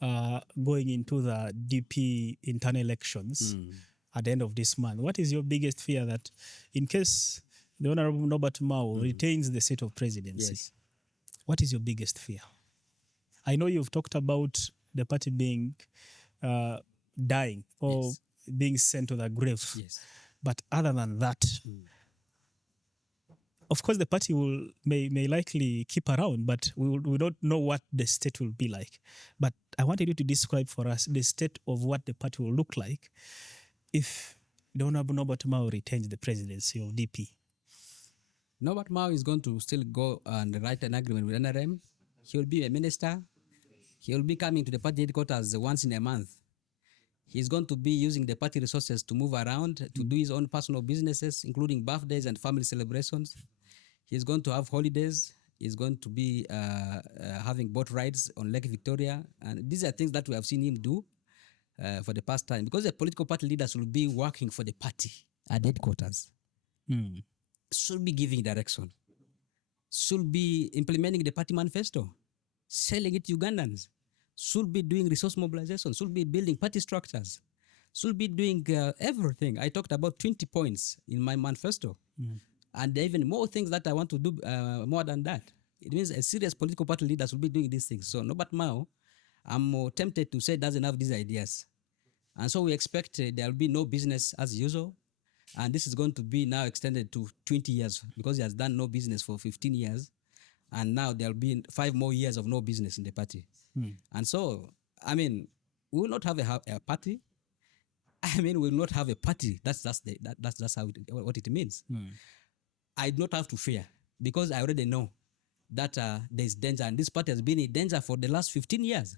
going into the DP internal elections at the end of this month? What is your biggest fear that in case the Honorable Nobert Mao retains the seat of presidency, what is your biggest fear? I know you've talked about the party being dying or being sent to the grave. But other than that, of course, the party may likely keep around, but we don't know what the state will be like. But I wanted you to describe for us the state of what the party will look like if the Honorable Nobert Mao retains the presidency of DP. Nobert Mao is going to still go and write an agreement with NRM. He will be a minister. He will be coming to the party headquarters once in a month. He's going to be using the party resources to move around, to do his own personal businesses, including birthdays and family celebrations. He's going to have holidays. He's going to be having boat rides on Lake Victoria. And these are things that we have seen him do for the past time. Because the political party leaders will be working for the party at headquarters. Should be giving direction, should be implementing the party manifesto, selling it to Ugandans, should be doing resource mobilization, should be building party structures, should be doing everything. I talked about 20 points in my manifesto. And there are even more things that I want to do more than that. It means a serious political party leader should be doing these things. So Nobert Mao, I'm more tempted to say, doesn't have these ideas. And so we expect there will be no business as usual. And this is going to be now extended to 20 years because he has done no business for 15 years. And now there'll be 5 more years of no business in the party. And so, I mean, we will not have a party. I mean, we will not have a party. That's how what it means. I do not have to fear because I already know that there's danger. And this party has been in danger for the last 15 years.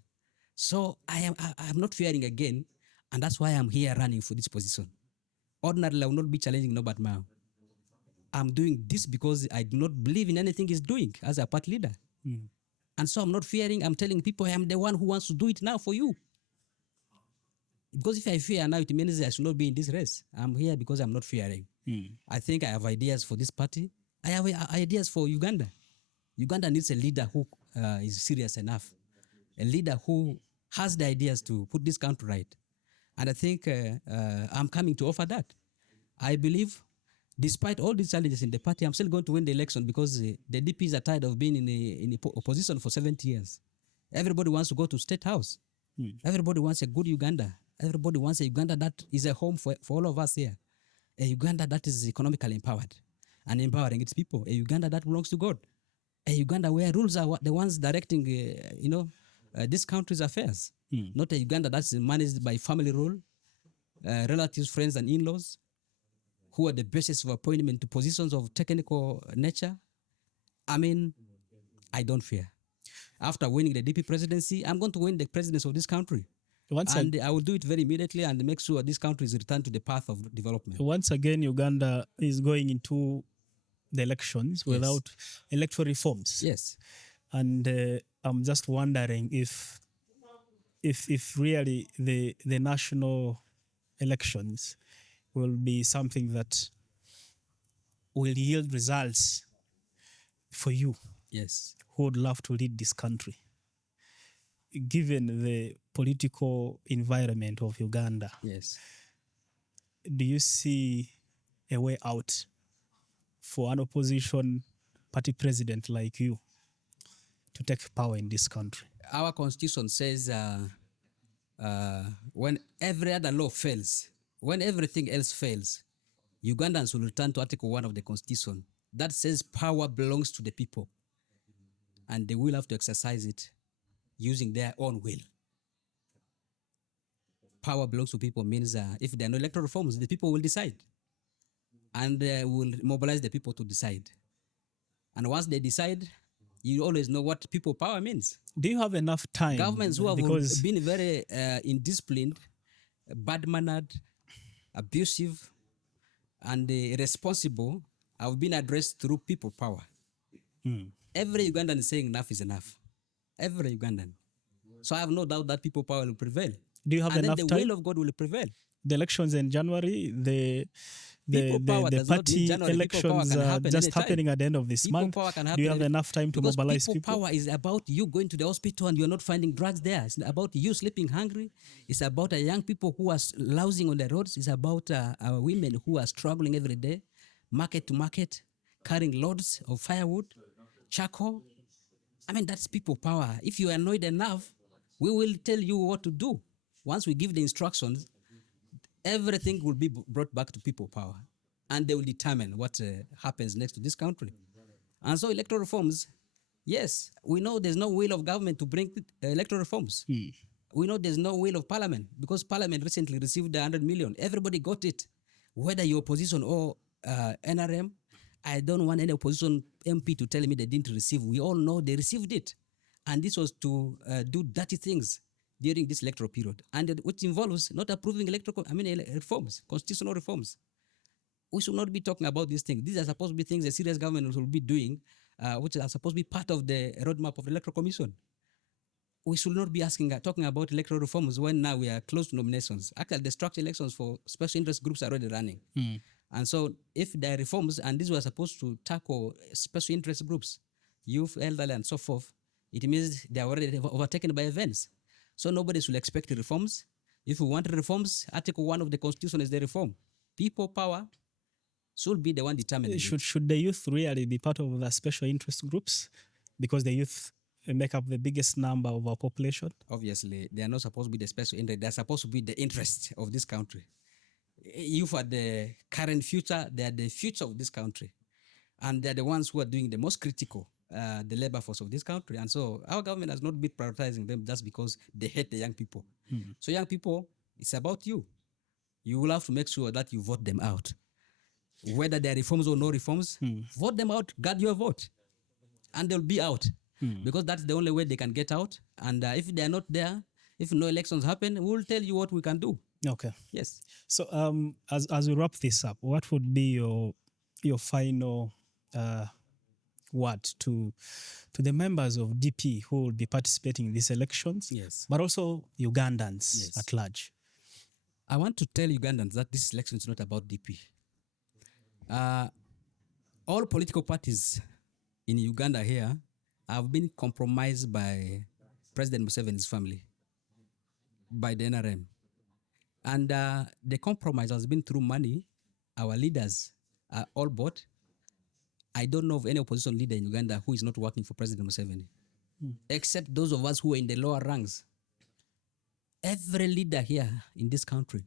So I'm not fearing again. And that's why I'm here running for this position. Ordinarily, I will not be challenging Nobert Mao. I'm doing this because I do not believe in anything he's doing as a party leader. And so I'm not fearing. I'm telling people I am the one who wants to do it now for you. Because if I fear now, it means I should not be in this race. I'm here because I'm not fearing. I think I have ideas for this party. I have ideas for Uganda. Uganda needs a leader who is serious enough. A leader who has the ideas to put this country right. And I think I'm coming to offer that. I believe, despite all these challenges in the party, I'm still going to win the election because the DPs are tired of being in opposition for 70 years. Everybody wants to go to State House. Everybody wants a good Uganda. Everybody wants a Uganda that is a home for all of us here. A Uganda that is economically empowered and empowering its people. A Uganda that belongs to God. A Uganda where rules are the ones directing, this country's affairs. Not a Uganda that's managed by family rule, relatives, friends, and in-laws, who are the basis of appointment to positions of technical nature. I mean, I don't fear. After winning the DP presidency, I'm going to win the presidency of this country. I will do it very immediately and make sure this country is returned to the path of development. Once again, Uganda is going into the elections Yes. without electoral reforms. Yes. And I'm just wondering if really the national elections will be something that will yield results for you Yes. who would love to lead this country, given the political environment of Uganda. Yes. Do you see a way out for an opposition party president like you to take power in this country? Our constitution says when every other law fails, when everything else fails, Ugandans will return to Article 1 of the Constitution that says power belongs to the people and they will have to exercise it using their own will. Power belongs to people means if there are no electoral reforms, the people will decide and will mobilize the people to decide. And once they decide, you always know what people power means. Do you have enough time? Governments who have because been very indisciplined, bad-mannered, abusive, and irresponsible have been addressed through people power. Every Ugandan is saying enough is enough. Every Ugandan. So I have no doubt that people power will prevail. do you have And enough then the time? will of God will prevail. The elections in January, the People power the does not need party January. People power elections can are happen just anytime. happening at the end of this People month. power can Do happen you have enough time to because mobilize people people? power is about you going to the hospital and you're not finding drugs there. It's about you sleeping hungry. It's about young people who are lounging on the roads. It's about our women who are struggling every day, market to market, carrying loads of firewood, charcoal. I mean, that's people power. If you are annoyed enough, we will tell you what to do. Once we give the instructions, everything will be brought back to people power and they will determine what happens next to this country. And so electoral reforms, yes, we know there's no will of government to bring electoral reforms. We know there's no will of parliament because parliament recently received 100 million. Everybody got it, whether you're opposition or NRM. I don't want any opposition MP to tell me they didn't receive. We all know they received it. And this was to do dirty things during this electoral period, and which involves not approving reforms, constitutional reforms. We should not be talking about these things. These are supposed to be things the serious government will be doing, which are supposed to be part of the roadmap of the Electoral Commission. We should not be talking about electoral reforms when now we are close to nominations. Actually, the structured elections for special interest groups are already running. And so if there are reforms, and these were supposed to tackle special interest groups, youth, elderly, and so forth, it means they are already overtaken by events. So nobody should expect reforms. If we want reforms, Article 1 of the Constitution is the reform. People power should be the one determining. Should the youth really be part of the special interest groups? Because the youth make up the biggest number of our population. Obviously, they are not supposed to be the special interest. They are supposed to be the interest of this country. Youth are the current future. They are the future of this country. And they are the ones who are doing the most critical, the labor force of this country. And so our government has not been prioritizing them just because they hate the young people. So young people, it's about you. You will have to make sure that you vote them out. Whether there are reforms or no reforms, vote them out, guard your vote. And they'll be out. Because that's the only way they can get out. And if they are not there, if no elections happen, we'll tell you what we can do. Okay. Yes. So as we wrap this up, what would be your final word to the members of DP who will be participating in these elections, Yes, but also Ugandans at large? I want to tell Ugandans that this election is not about DP. All political parties in Uganda here have been compromised by President Museveni's family, by the NRM. And the compromise has been through money. Our leaders are all bought. I don't know of any opposition leader in Uganda who is not working for President Museveni, except those of us who are in the lower ranks. Every leader here in this country,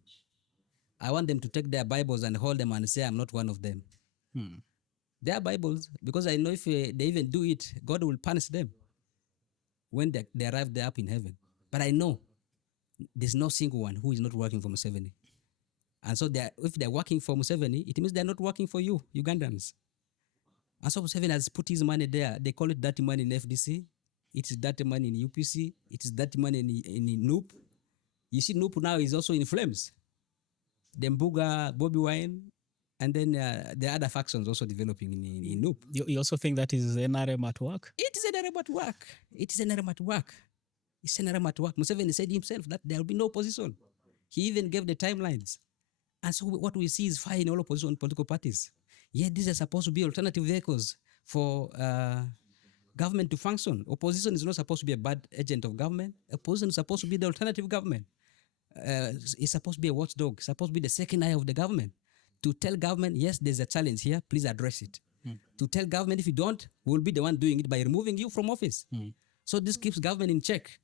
I want them to take their Bibles and hold them and say, I'm not one of them. Their Bibles, because I know if they even do it, God will punish them when they arrive there up in heaven. But I know there's no single one who is not working for Museveni. And so if they're working for Museveni, it means they're not working for you, Ugandans. And so Museveni has put his money there. They call it dirty money in FDC. It is dirty money in UPC. It is dirty money in NUP. You see, NUP now is also in flames. The Mbuga, Bobby Wine, And then there are other factions also developing in NUP. You also think that is NRM at work? It is NRM at work. It is NRM at work. It's NRM at work. Museveni said himself that there will be no opposition. He even gave the timelines. And so what we see is fire in all opposition political parties. Yet these are supposed to be alternative vehicles for government to function. Opposition is not supposed to be a bad agent of government. Opposition is supposed to be the alternative government. It's supposed to be a watchdog. It's supposed to be the second eye of the government. To tell government, yes, there's a challenge here, please address it. To tell government, if you don't, we'll be the one doing it by removing you from office. So this keeps government in check.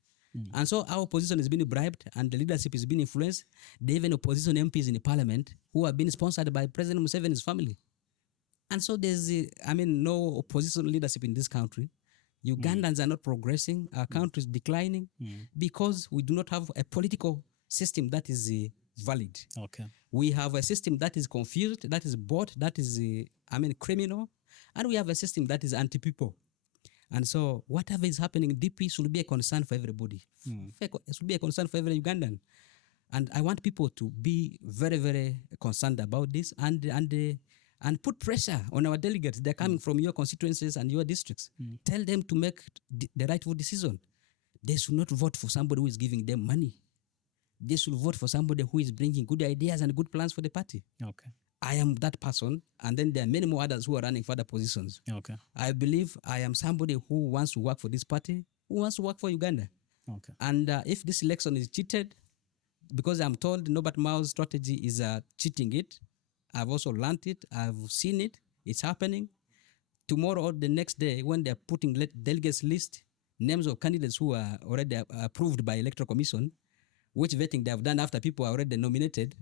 And so our opposition has been bribed and the leadership has been influenced. There are even opposition MPs in the parliament who have been sponsored by President Museveni's family. And so there's, no opposition leadership in this country. Ugandans are not progressing. Our country is declining because we do not have a political system that is valid. Okay. We have a system that is confused, that is bought, that is, criminal. And we have a system that is anti-people. And so whatever is happening in DP should be a concern for everybody. It should be a concern for every Ugandan. And I want people to be very, very concerned about this and put pressure on our delegates. They're coming from your constituencies and your districts. Tell them to make the rightful decision. They should not vote for somebody who is giving them money. They should vote for somebody who is bringing good ideas and good plans for the party. Okay. I am that person, and then there are many more others who are running for other positions. Okay. I believe I am somebody who wants to work for this party, who wants to work for Uganda. Okay. And if this election is cheated, because I'm told Nobert Mao's strategy is cheating it, I've also learned it, I've seen it, it's happening. Tomorrow or the next day, when they're putting delegates list, names of candidates who are already approved by Electoral Commission, which vetting they have done after people are already nominated,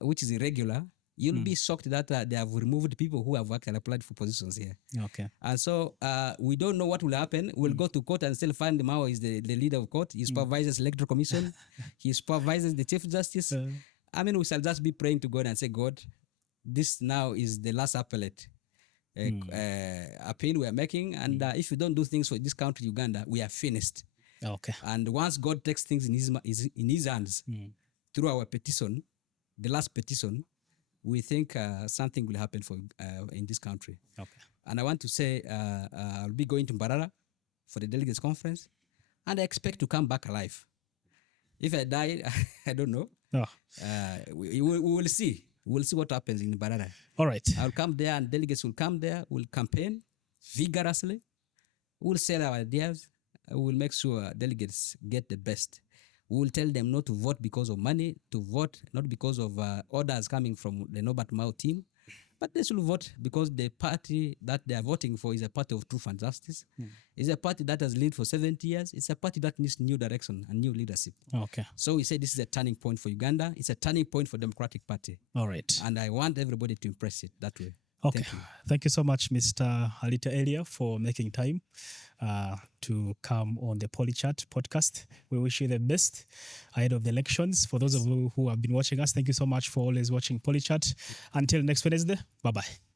which is irregular, you'll be shocked that they have removed people who have actually applied for positions here. Okay. And so we don't know what will happen. We'll go to court and still find Mao is the leader of court. He supervises Electoral Commission. He supervises the Chief Justice. We shall just be praying to God and say, God, this now is the last appellate appeal we are making. And if you don't do things for this country, Uganda, we are finished. Okay. And once God takes things in his hands through our petition, the last petition, we think something will happen in this country. Okay. And I want to say I'll be going to Mbarara for the delegates conference, and I expect to come back alive. If I die, I don't know. Oh. We will see. We'll see what happens in Mbarara. All right. I'll come there, and delegates will come there. We'll campaign vigorously. We'll sell our ideas. We'll make sure delegates get the best. We will tell them not to vote because of money, to vote not because of orders coming from the Nobert Mao team, but they should vote because the party that they are voting for is a party of truth and justice. It's a party that has led for 70 years. It's a party that needs new direction and new leadership. Okay. So we say this is a turning point for Uganda. It's a turning point for Democratic Party. All right. And I want everybody to impress it that way. Okay. Thank you so much, Mr. Alitia Elia, for making time to come on the PoliChat podcast. We wish you the best ahead of the elections. For those of you who have been watching us, thank you so much for always watching PoliChat. Until next Wednesday, bye-bye.